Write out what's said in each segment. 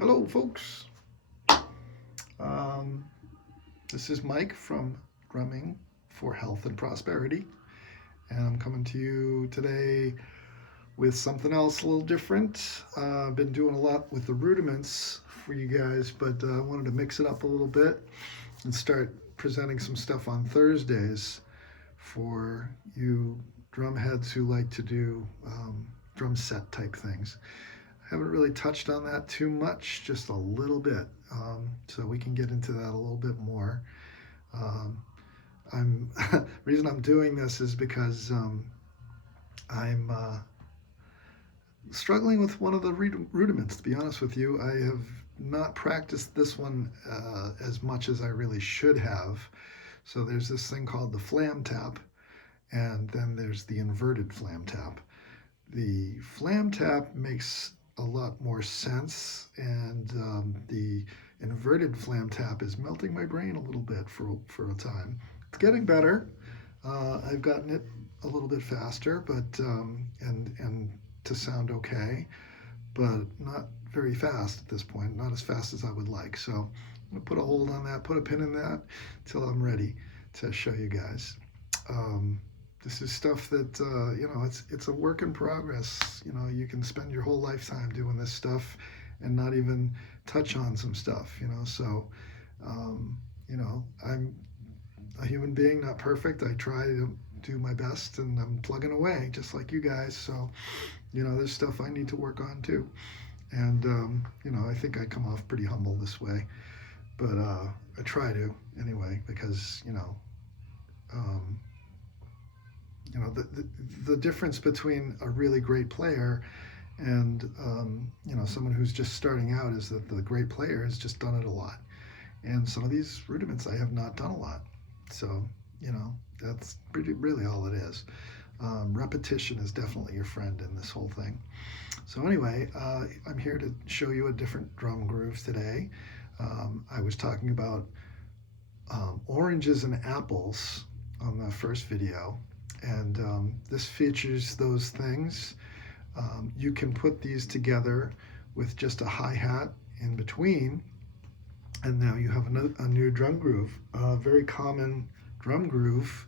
Hello, folks. Um, this is Mike from Drumming for Health and Prosperity, and I'm coming to you today with something else a little different. I've been doing a lot with the rudiments for you guys, but I wanted to mix it up a little bit and start presenting some stuff on Thursdays for you drum heads who like to do drum set type things. Haven't really touched on that too much, just a little bit. So we can get into that a little bit more. I'm reason I'm doing this is because I'm struggling with one of the rudiments. To be honest with you, I have not practiced this one as much as I really should have. So there's this thing called the flam tap, and then there's the inverted flam tap. The flam tap makes a lot more sense, and the inverted flam tap is melting my brain a little bit for a time. It's getting better. I've gotten it a little bit faster, but and to sound okay, but not very fast at this point. Not as fast as I would like. So I'm gonna put a hold on that, put a pin in that till I'm ready to show you guys. This is stuff that it's a work in progress. You can spend your whole lifetime doing this stuff and not even touch on some stuff. So I'm a human being, not perfect. I try to do my best, and I'm plugging away just like you guys. So there's stuff I need to work on too. And I think I come off pretty humble this way, but I try to anyway, because the difference between a really great player and someone who's just starting out is that the great player has just done it a lot, and some of these rudiments I have not done a lot. So that's really all it is. Repetition is definitely your friend in this whole thing. So anyway, I'm here to show you a different drum groove today. I was talking about oranges and apples on the first video, and this features those things. You can put these together with just a hi-hat in between, and now you have a new drum groove, a very common drum groove.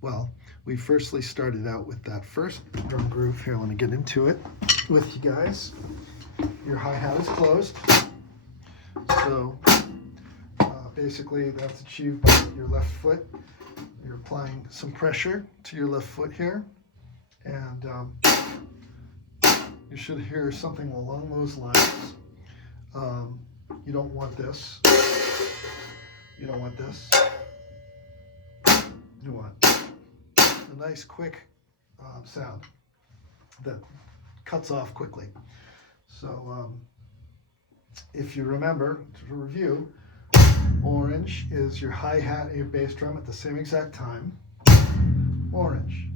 Well, we firstly started out with that first drum groove. Here, let me get into it with you guys. Your hi-hat is closed, so basically that's achieved by your left foot. You're applying some pressure to your left foot here, and you should hear something along those lines. You don't want this. You don't want this. You want a nice, quick sound that cuts off quickly. So if you remember, to review, orange is your hi-hat and your bass drum at the same exact time. Orange,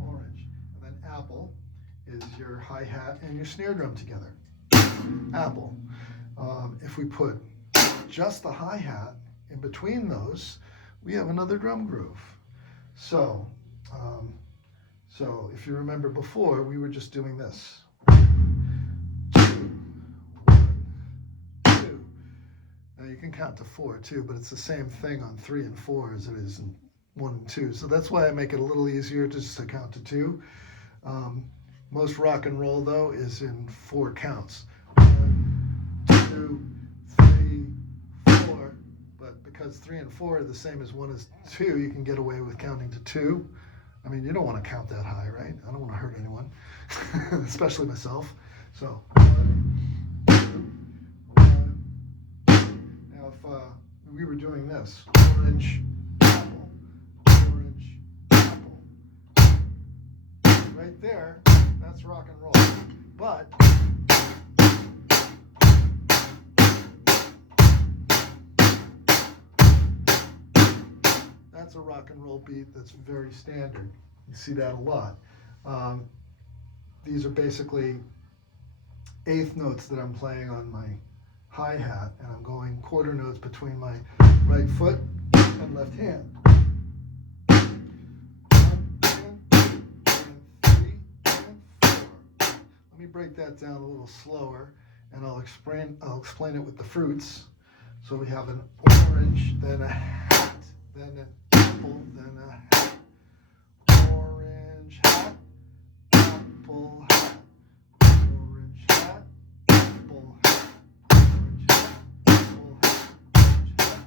orange. And then apple is your hi-hat and your snare drum together. Apple. If we put just the hi-hat in between those, we have another drum groove. So if you remember before, we were just doing this. 2, 1, 2. Now you can count to 4 too, but it's the same thing on 3 and 4 as it is in 1 and 2. So that's why I make it a little easier just to count to 2. Most rock and roll though is in 4 counts. 1, 2, 3, 4. But because 3 and 4 are the same as 1 and 2, you can get away with counting to 2. I mean, you don't want to count that high, right? I don't want to hurt anyone, especially myself. So 1, 2, 1. Now if we were doing this, orange, apple, orange, apple, right there, that's rock and roll. But that's a rock and roll beat that's very standard. You see that a lot. These are basically eighth notes that I'm playing on my hi-hat, and I'm going quarter notes between my right foot and left hand. 1 and 2 and 3 and 4. Let me break that down a little slower and I'll explain it with the fruits. So we have an orange, then a hat, then an apple, then a hat. Orange hat, apple hat. Orange hat, apple hat. Orange hat, apple hat. Orange hat,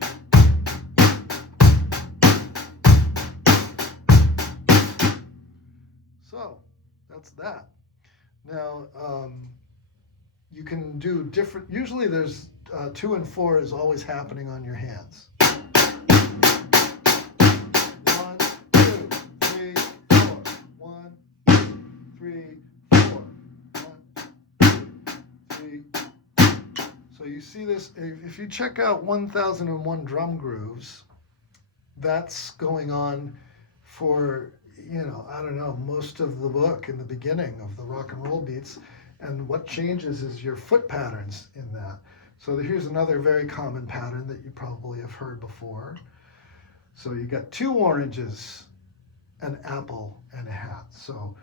apple hat. So that's that. Now, you can do different, usually there's 2 and 4 is always happening on your hands. 1, 2, 3, 4. 1, 2, 3, 4. 1, 2, 3. So you see this, if you check out 1001 Drum Grooves, that's going on for, I don't know, most of the book in the beginning of the rock and roll beats. And what changes is your foot patterns in that. So here's another very common pattern that you probably have heard before. So you got 2 oranges, an apple, and a hat. So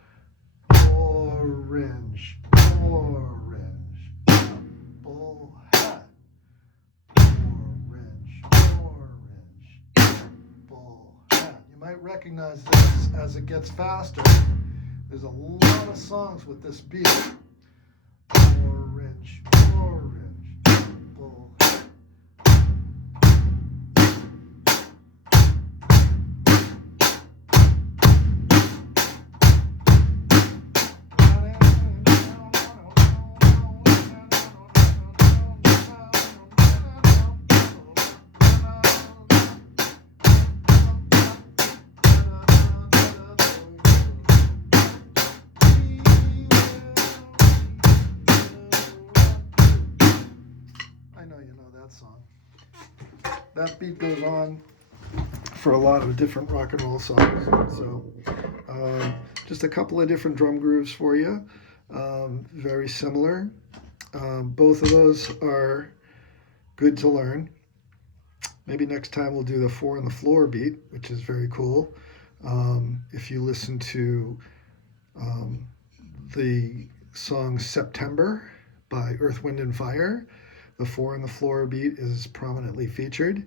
orange, orange, apple, hat. Orange, orange, apple, hat. You might recognize this as it gets faster. There's a lot of songs with this beat. Orange, orange, apple. Song. That beat goes on for a lot of different rock and roll songs. So just a couple of different drum grooves for you. Very similar. Both of those are good to learn. Maybe next time we'll do the 4 on the floor beat, which is very cool. If you listen to the song September by Earth, Wind and Fire, the 4 on the floor beat is prominently featured.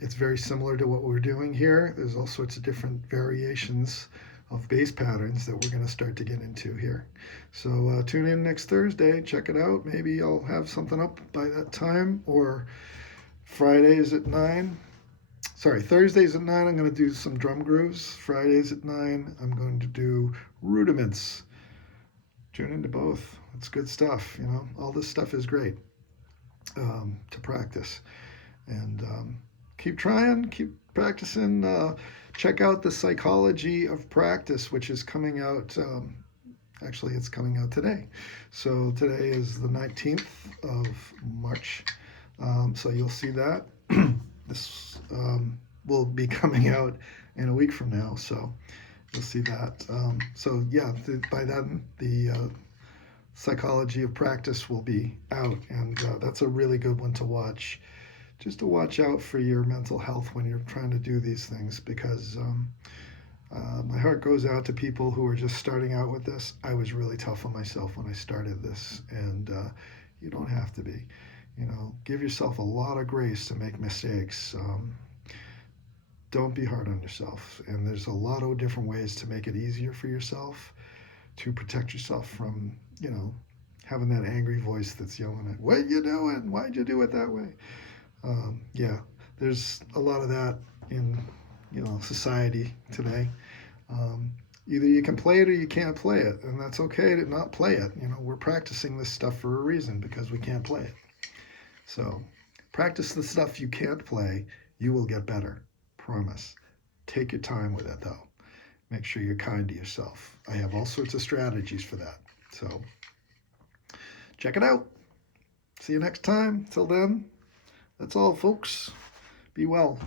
It's very similar to what we're doing here. There's all sorts of different variations of bass patterns that we're going to start to get into here. So tune in next Thursday, check it out. Maybe I'll have something up by that time, or Fridays at 9. Sorry, Thursdays at 9 I'm going to do some drum grooves. Fridays at 9 I'm going to do rudiments. Tune into both. It's good stuff, all this stuff is great to practice, and keep trying, keep practicing. Check out the Psychology of Practice, which is coming out, actually it's coming out today. So today is the 19th of March, so you'll see that. This will be coming out in a week from now, so you'll see that. So yeah, by then the Psychology of Practice will be out, and that's a really good one to watch, just to watch out for your mental health when you're trying to do these things, because my heart goes out to people who are just starting out with this. I was really tough on myself when I started this, and you don't have to be. Give yourself a lot of grace to make mistakes. Don't be hard on yourself, and there's a lot of different ways to make it easier for yourself, to protect yourself from having that angry voice that's yelling at, what you doing? Why'd you do it that way? Yeah, there's a lot of that in society today. Either you can play it or you can't play it, and that's okay to not play it. We're practicing this stuff for a reason, because we can't play it. So practice the stuff you can't play. You will get better. Promise. Take your time with it, though. Make sure you're kind to yourself. I have all sorts of strategies for that. So check it out. See you next time. Till then, that's all, folks. Be well.